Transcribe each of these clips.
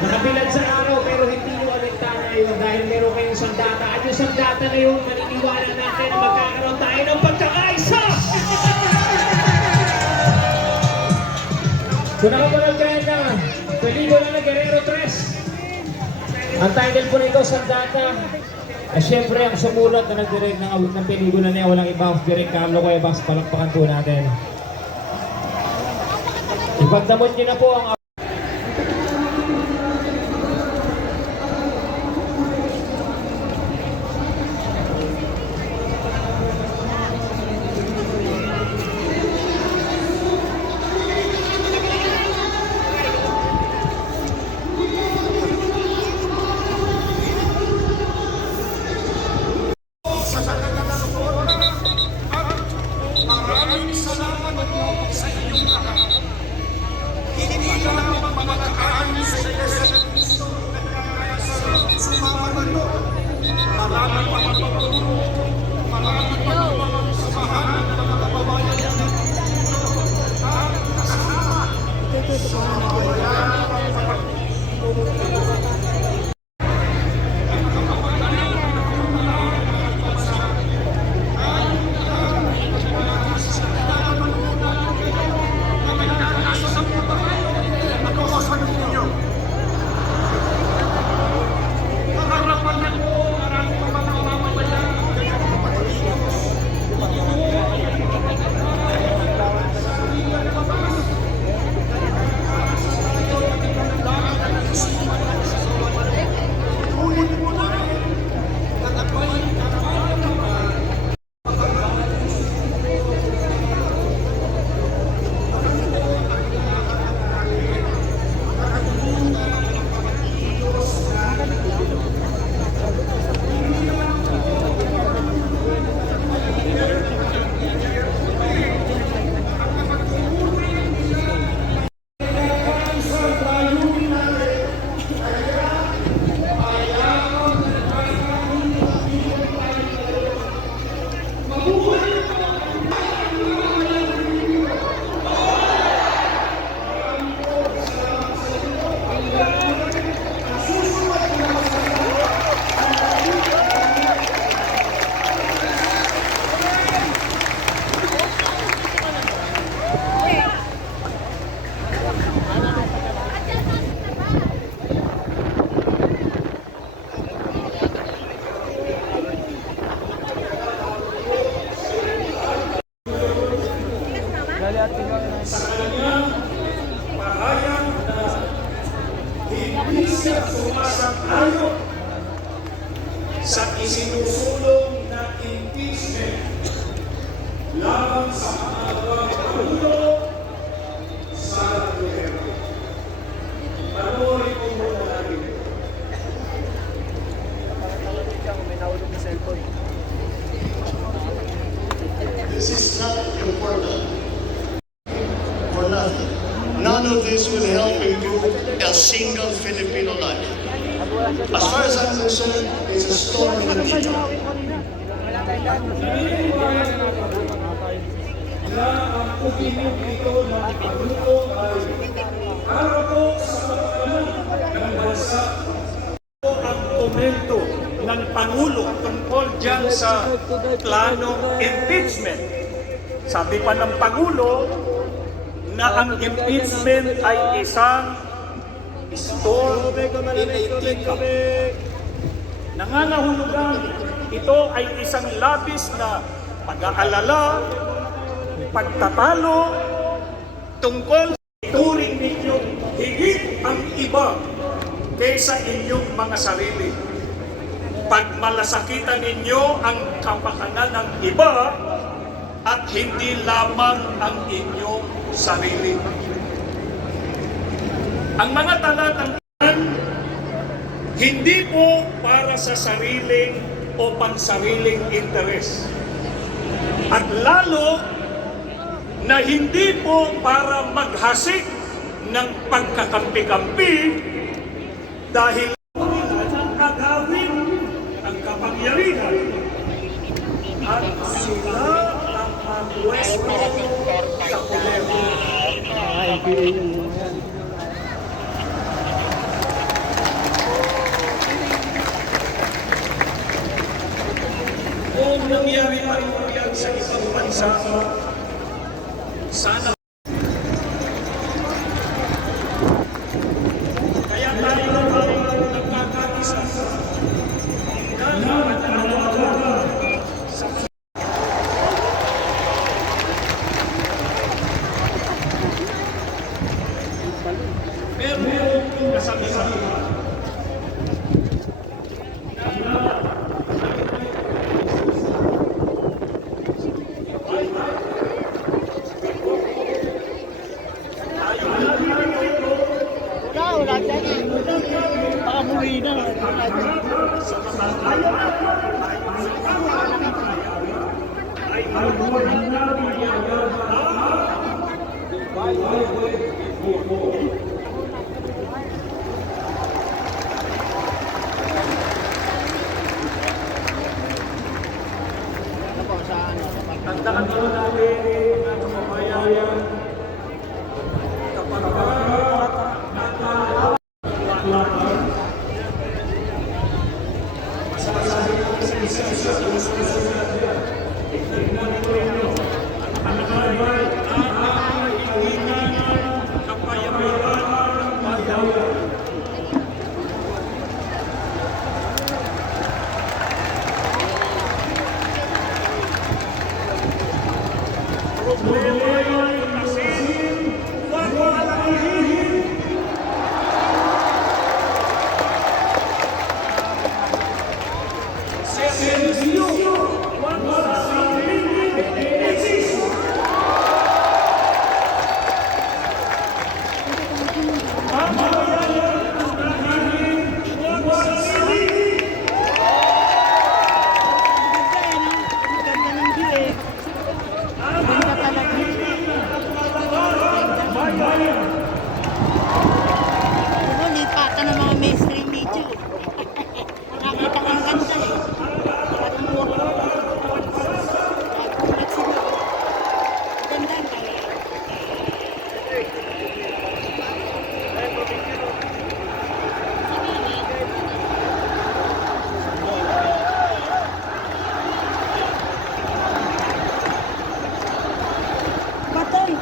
Nakabilad sa araw pero hindi nyo alintana yun dahil meron kayong sandata. At yung sandata na yun, maniniwala natin na magkakaroon tayo ng pagkakaisa! Kung nakapanood kayo na pelikula ng Guerrero 3, ang title po nito, Sandata. Siyempre, ang sumulat na nag-direct ng pelikula niya, walang iba, direct Carlo Cuevas, palakpakan po natin. Ipagdamot niyo na po ang maraming salamat po sa inyong lahat. Hindi lamang mamalakaan sa Kristo sa sumamalo. Maraming pagpapatuloy, maraming samahan ng mga kababayan at kasama sa mga sa kanyang pahayag na hindi siya sumasang-ayon sa isinusulong na impeachment laban sa mga Pangulo Sara Duterte. Panoorin ko muna natin. This is not important for nothing. None of this will help improve a single Filipino life. As far as I'm concerned, it's a storm in the future. Na ang opinion ito ng Pangulo ay para po sa kapakanan ng bansa. Ang komento ng Pangulo tungkol dyan sa plano impeachment. Sabi pa ng Pangulo na ang impeachment ay isang storm in a teacup. Nangangahulugan, ito ay isang labis na pag-aalala, pagtatalo tungkol sa ituring ninyong higit ang iba kaysa inyong mga sarili. Pagmalasakitan ninyo ang kapakanan ng iba at hindi lamang ang inyong sarili. Ang mga talatang hindi po para sa sariling o pansariling interes. At lalo na hindi po para maghasik ng pagkakampi-kampi dahil agawin ang kapangyarihan at sila ang magwesto sa poder. isa. Sana kaya tayo ay nagkakaisa. Meron kasabi-sabi. Wala dyan eh. Baka muli na. Tandaan po natin, mga kababayan, kapag Maganda ng view eh. Maganda talaga. Diba, lipatan ng mga mainstream media. Nakita ko ang ganda eh. Parang buwak ko. Nagulat sila. Maganda ang kaya. Batay!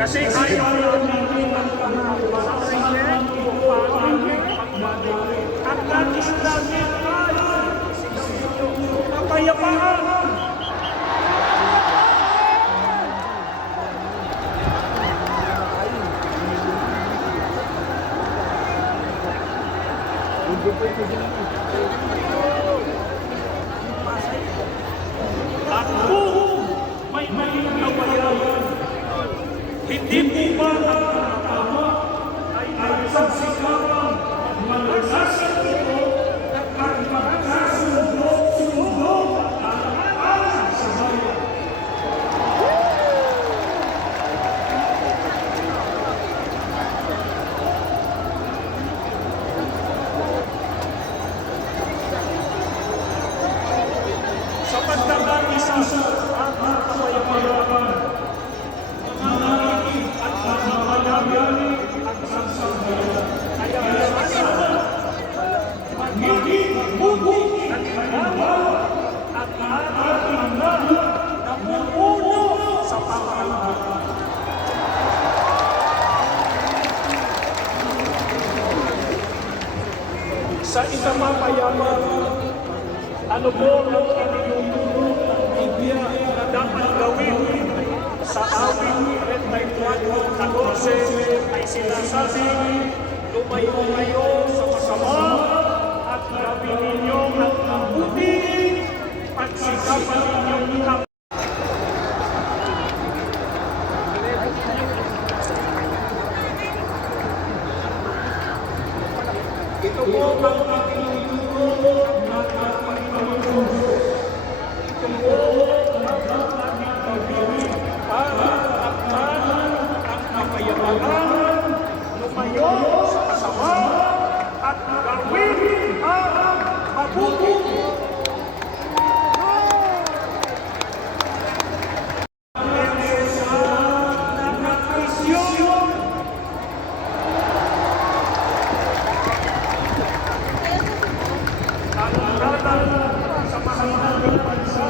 kasi ayaw natin ang nais natin ay kapayapaan. At kung may maling kabayaran, hindi po ba ang tama ay nagsasikapan magsasagot at magkasundo ang sa bayan. Sa pagkakaisa ang kapayapaan, mananatili at mahalaganin ang sambayan. Kaya magiging bubuti at halawa at ating na napupuno sa pamahalaan. Sa isang mapayaman, ano po ang itinuturo ng Biblia na dapat gawin sa awit 34:14 ay sinasabing, lumayo kayo sa masama at gawin ninyo ang mabuti, pagsikapan ninyong kapwa. Ito po ang ating tutulong ng Panginoon Diyos. Ito po ang ating pagdiwin para takpan ang kapayapaan, lumayo sa masama at gawin ang mabuti. Ang laban sa mahal ng bansa